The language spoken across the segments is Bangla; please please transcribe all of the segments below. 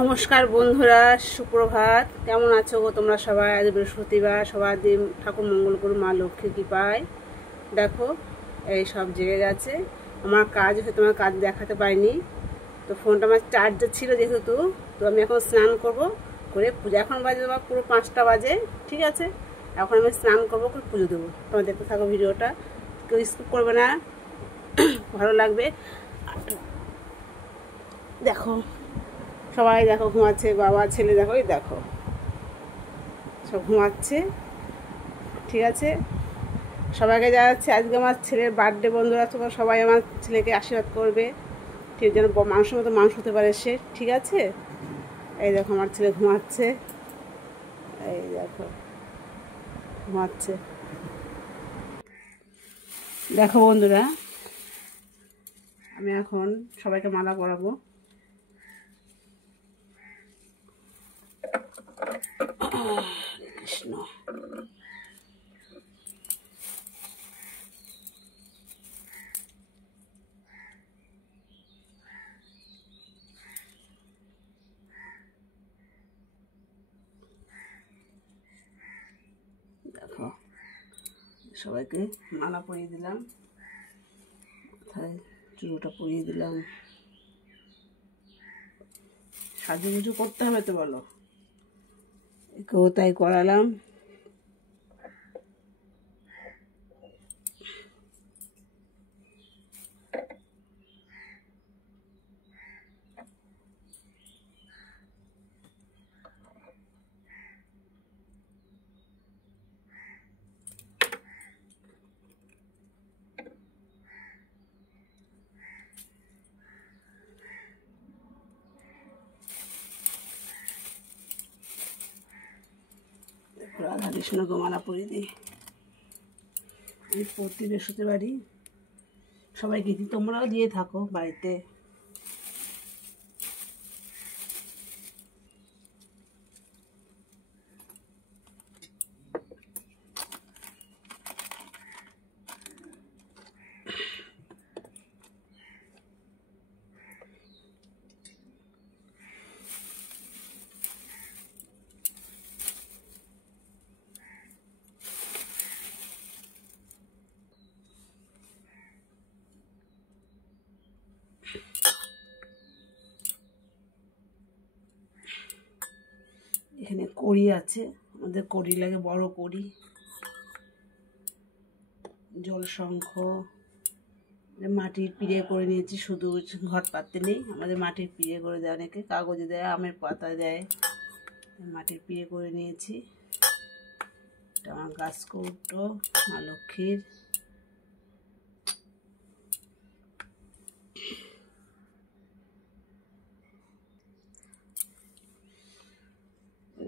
নমস্কার বন্ধুরা, সুপ্রভাত। কেমন আছো গো তোমরা সবাই? আজ বৃহস্পতিবার, সবার দিন ঠাকুর মঙ্গল করুন, মা লক্ষ্মী কৃপায়। দেখো এই সব জেগে গেছে। আমার কাজ হয়তো তোমার কাজ দেখাতে পারিনি, তো ফোনটা আমার চার্জে ছিল যেহেতু। তো আমি এখন স্নান করব, করে পুজো, এখন বাজে তোমার পুরো 5টা বাজে, ঠিক আছে? এখন আমি স্নান করবো, করে পুজো দেবো। তোমার দেখতে থাকো ভিডিওটা, কেউ স্কিপ করবে না, ভালো লাগবে। দেখো সবাই, দেখো ঘুমাচ্ছে, বাবা ছেলে দেখো, এই দেখো সব ঘুমাচ্ছে, ঠিক আছে? সবাইকে জানাচ্ছি আজকে আমার ছেলের বার্থডে। বন্ধুরা তোমরা সবাই আমার ছেলেকে আশীর্বাদ করবে, ঠিক যেন মানুষের মতো মানুষ হতে পারে সে, ঠিক আছে? এই দেখো আমার ছেলে ঘুমাচ্ছে, এই দেখো ঘুমাচ্ছে। দেখো বন্ধুরা, আমি এখন সবাইকে মালা পরাবো। কৃষ্ণ, দেখো সবাইকে মালা পরিয়ে দিলাম, মাথায় চুড়োটা পরিয়ে দিলাম। সাজুগুজু করতে হবে তো বলো, একেও তাই করালাম। রাধা কৃষ্ণকে মালা পরিয়ে দিই। আমি প্রতি বৃহস্পতিবারই সবাইকে দিই, তোমরাও দিয়ে থাকো বাড়িতে। এখানে কড়ি আছে, আমাদের কড়ি লাগে, বড় কড়ি। জল শঙ্খ মাটির পিড়ে করে নিয়েছি, শুধু ঘট পাততে নেই, আমাদের মাটির পিড়ে করে দেয়, অনেকে কাগজে দেয়, আমের পাতা দেয়, মাটির পিড়ে করে নিয়েছি। এটা আমার গাছ কৌটো, মা লক্ষ্মীর।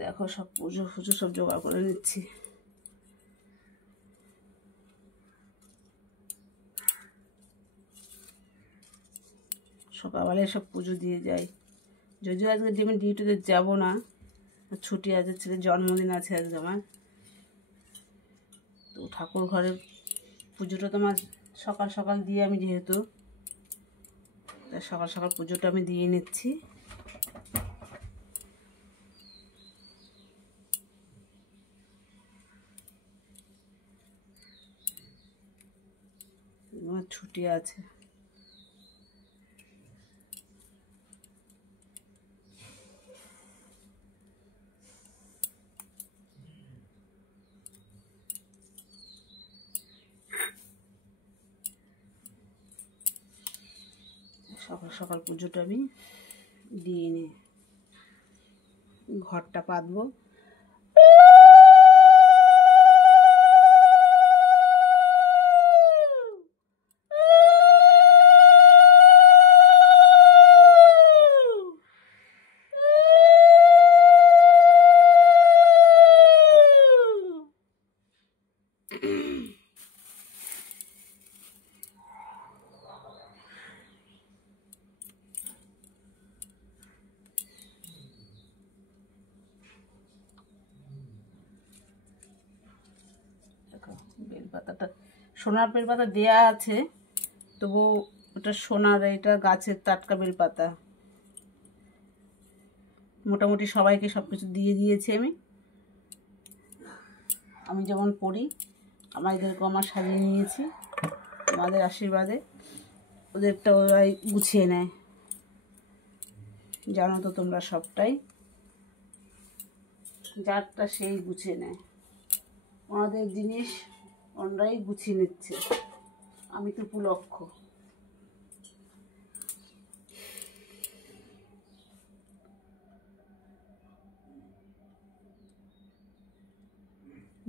দেখো সব পুজো ফুজো সব জোগাড় করে নিচ্ছি। সকালবেলায় সব পুজো দিয়ে যাই, যদিও আজকে আমি ডিউটিতে যাবো না, ছুটি আছে, ছেলের জন্মদিন আছে আজকে আমার। তো ঠাকুর ঘরের পুজোটা তোমার সকাল সকাল দিয়ে আমি, যেহেতু সকাল সকাল পুজোটা আমি দিয়ে নিচ্ছি। আমার ছুটি আছে। সকাল সকাল পুজোটা আমি দিয়ে নিই, ঘরটা পাতবো। বেলপাতাটা, সোনার বেলপাতা দেয়া আছে, তবু ওটা সোনার, এটা গাছের টাটকা বেলপাতা। মোটামুটি সবাইকে সব কিছু দিয়ে দিয়েছি আমি যেমন পড়ি আমাদেরকে আমার সাজিয়ে নিয়েছি আমাদের আশীর্বাদে। ওদেরটা ওরাই গুছিয়ে নেয়, জানো তো তোমরা সবটাই, যারটা সেই গুছিয়ে নেয়। ওনাদের জিনিস ওনারাই গুছিয়ে নিচ্ছে, আমি তো উপলক্ষ।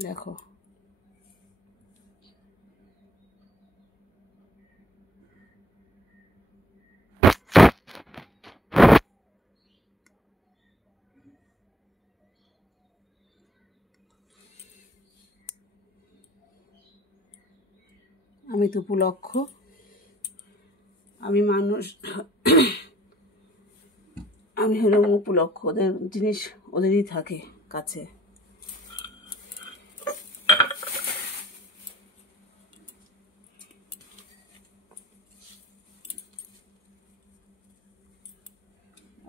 দেখো আমি তো উপলক্ষ, আমি মানুষ, আমি হলাম উপলক্ষ। ওদের জিনিস ওদেরই থাকে কাছে।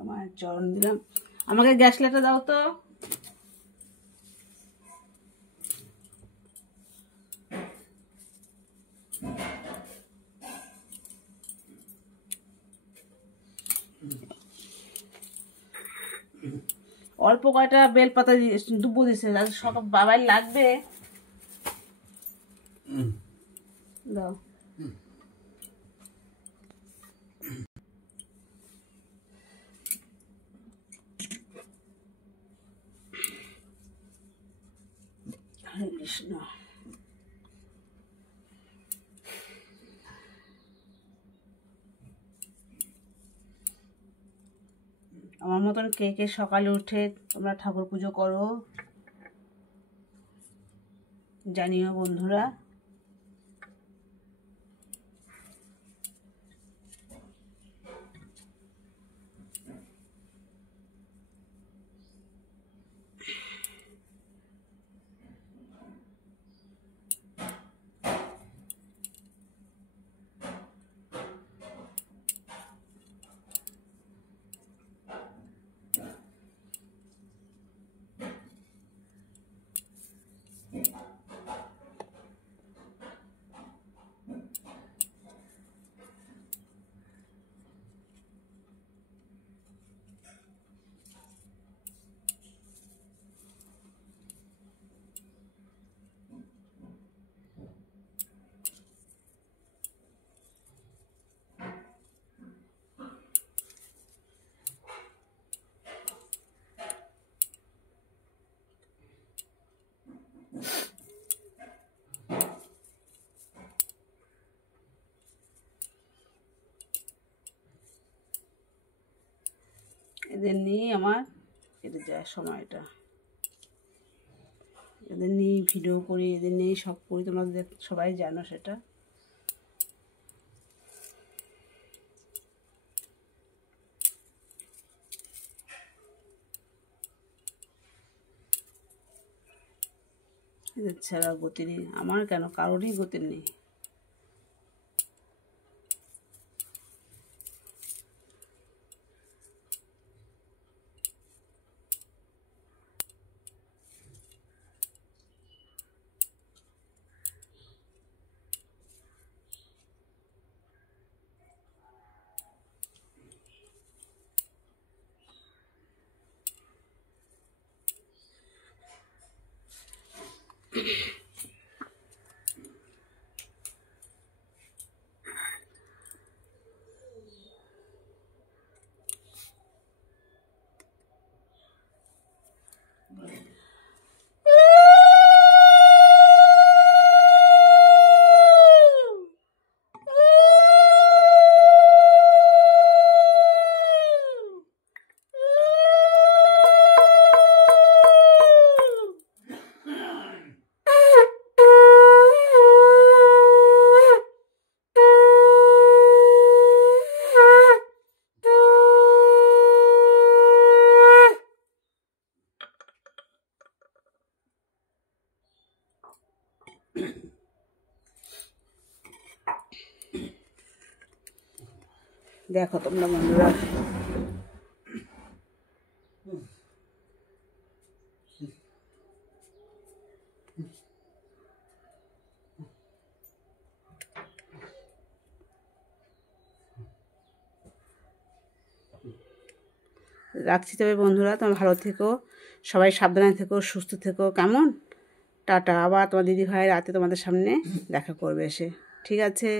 আমার চরণ দিলাম। আমাকে গ্যাস লাইটটা দাও তো। অল্প কয়টা বেলপাতা ডুবো দিছে, সকাল বাবাই লাগবে। দাও। হরে কৃষ্ণ। আমার মতন কে কে সকালে উঠে তোমরা ঠাকুর পুজো করো জানিও বন্ধুরা। এদের নিয়েই আমার কেটে যায় সময়টা, এদের নিয়েই ভিডিও করি, এদের নিয়েই সব করি, তোমাদের সবাই জানো সেটা। এদের ছাড়া গতি নেই আমার, কেন কারোরই গতি নেই। দেখো তোমরা বন্ধুরা, রাখছি তবে বন্ধুরা, তোমরা ভালো থেকো, সবাই সাবধানে থেকো, সুস্থ থেকো, কেমন? টাটা। আবার তোমার দিদি ভাই রাতে তোমাদের সামনে দেখা করবে এসে, ঠিক আছে?